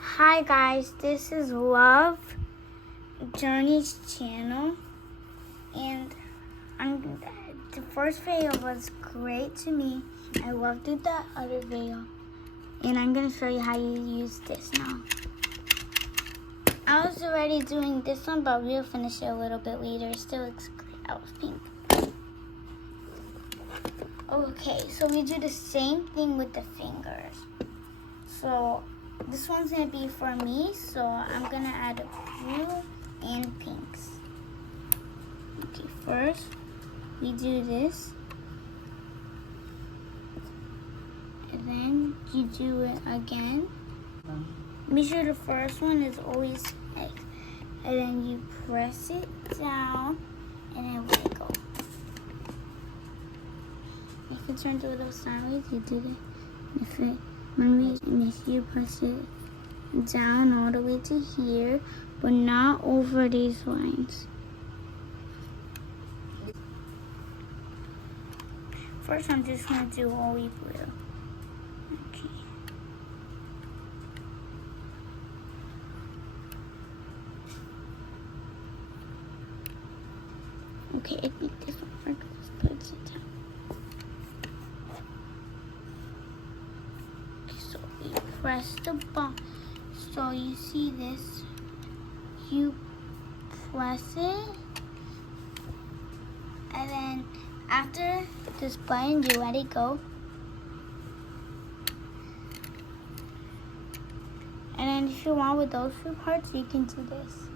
Hi guys, this is Love Journey's channel, and the first video was great to me. I loved it, that other video, and I'm gonna show you how you use this now. I was already doing this one, but we'll finish it a little bit later. It still looks great. I was pink. Okay, so we do the same thing with the fingers. So this one's gonna be for me, so I'm gonna add blue and pinks. Okay, first we do this, and then you do it again. Make sure the first one is always X, and then you press it down, and then let it go. If it turns a little sideways, you do that. If you press it down all the way to here, but not over these lines. First, I'm just gonna do only blue. Okay. Okay, I think this one works. Let's put it down. Okay, so we press the button. So you see this, you press it, and then after this button, you let it go. And then if you want with those two parts, you can do this.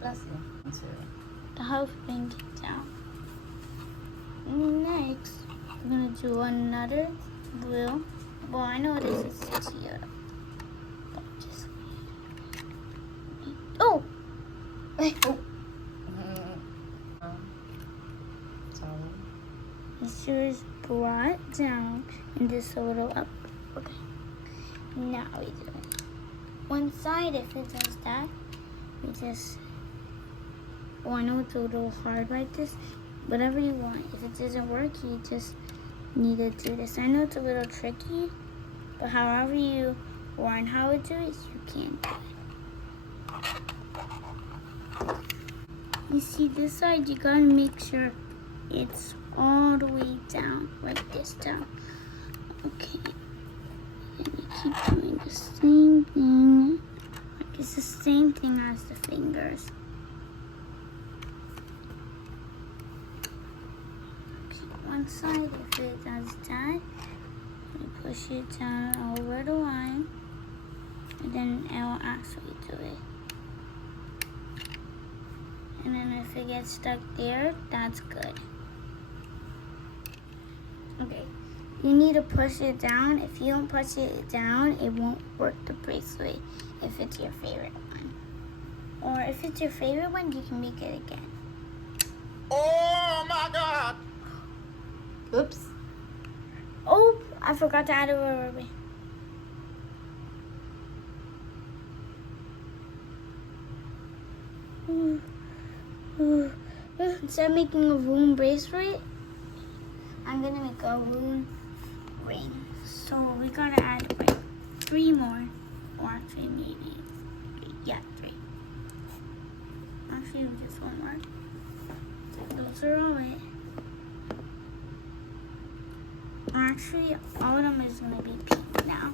Bless you. The whole thing down. Next, we're gonna do another blue. Well, I know this is here. But just oh! Oh. This here is brought down and this a little up. Okay. Now we do it. One side, if it does that, we just, oh, I know it's a little hard like this. Whatever you want. If it doesn't work, you just need to do this. I know it's a little tricky, but however you learn how to do it, you can do it. You see this side, you gotta make sure it's all the way down, like this down. Okay. And you keep doing the same thing. Like it's the same thing as the fingers. One side, if it does that, you push it down over the line, and then it will actually do it. And then if it gets stuck there, that's good. Okay, you need to push it down. If you don't push it down, it won't work the bracelet if it's your favorite one. Or if it's your favorite one, you can make it again. Oh my God! Oops. Oh, I forgot to add a rubber band. Instead of making a Loom bracelet, I'm gonna make a Loom ring. So we gotta add like 3 more, or actually maybe, yeah, 3. Actually, just 1 more. Those are all it. Actually, all of them is gonna be pink now.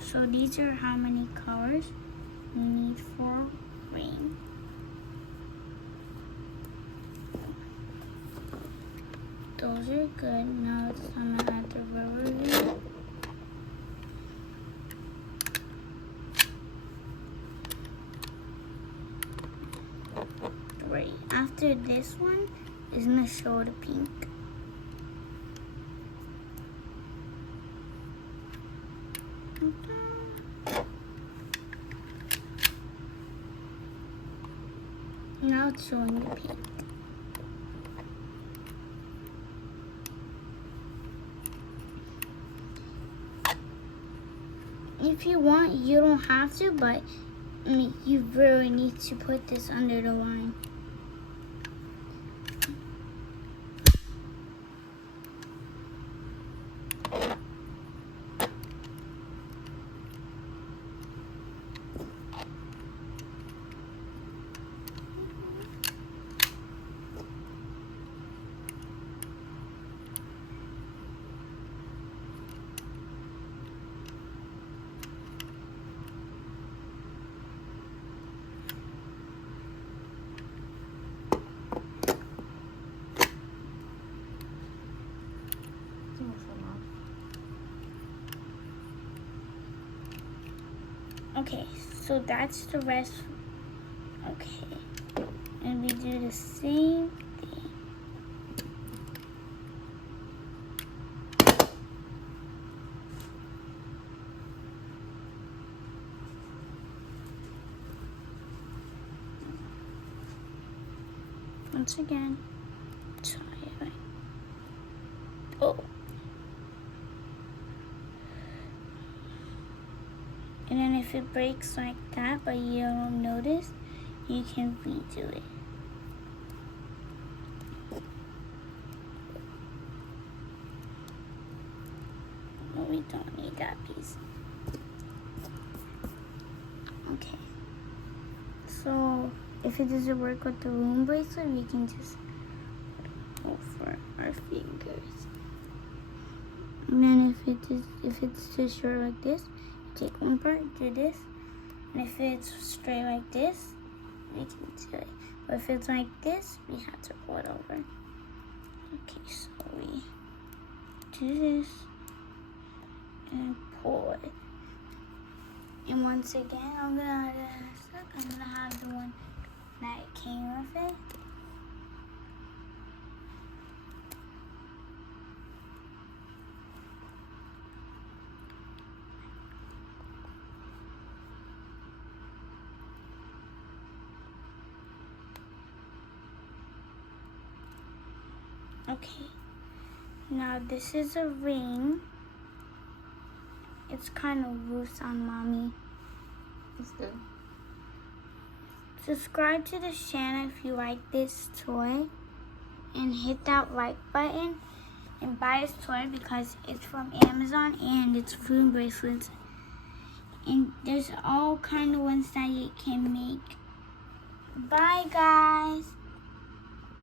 So these are how many colors you need for ring. Those are good. Now it's time to add the rubber band. Right after this one is gonna show the pink. Now it's showing the pink. If you want, you don't have to, but You really need to put this under the line. Okay, so that's the rest. Okay, and we do the same thing. Once again, tie it. Oh. And then if it breaks like that, but you don't notice, you can redo it. No, we don't need that piece. Okay. So if it doesn't work with the Loom bracelet, we can just go for our fingers. And then if it's too short like this, take one part, do this, and if it's straight like this, we can do it. But if it's like this, we have to pull it over. Okay, so we do this and pull it. And once again, I'm gonna have the one that came with it. Okay, now this is a ring. It's kind of loose on mommy. It's good. Subscribe to the channel if you like this toy. And hit that like button. And buy this toy because it's from Amazon and it's food bracelets. And there's all kind of ones that you can make. Bye guys.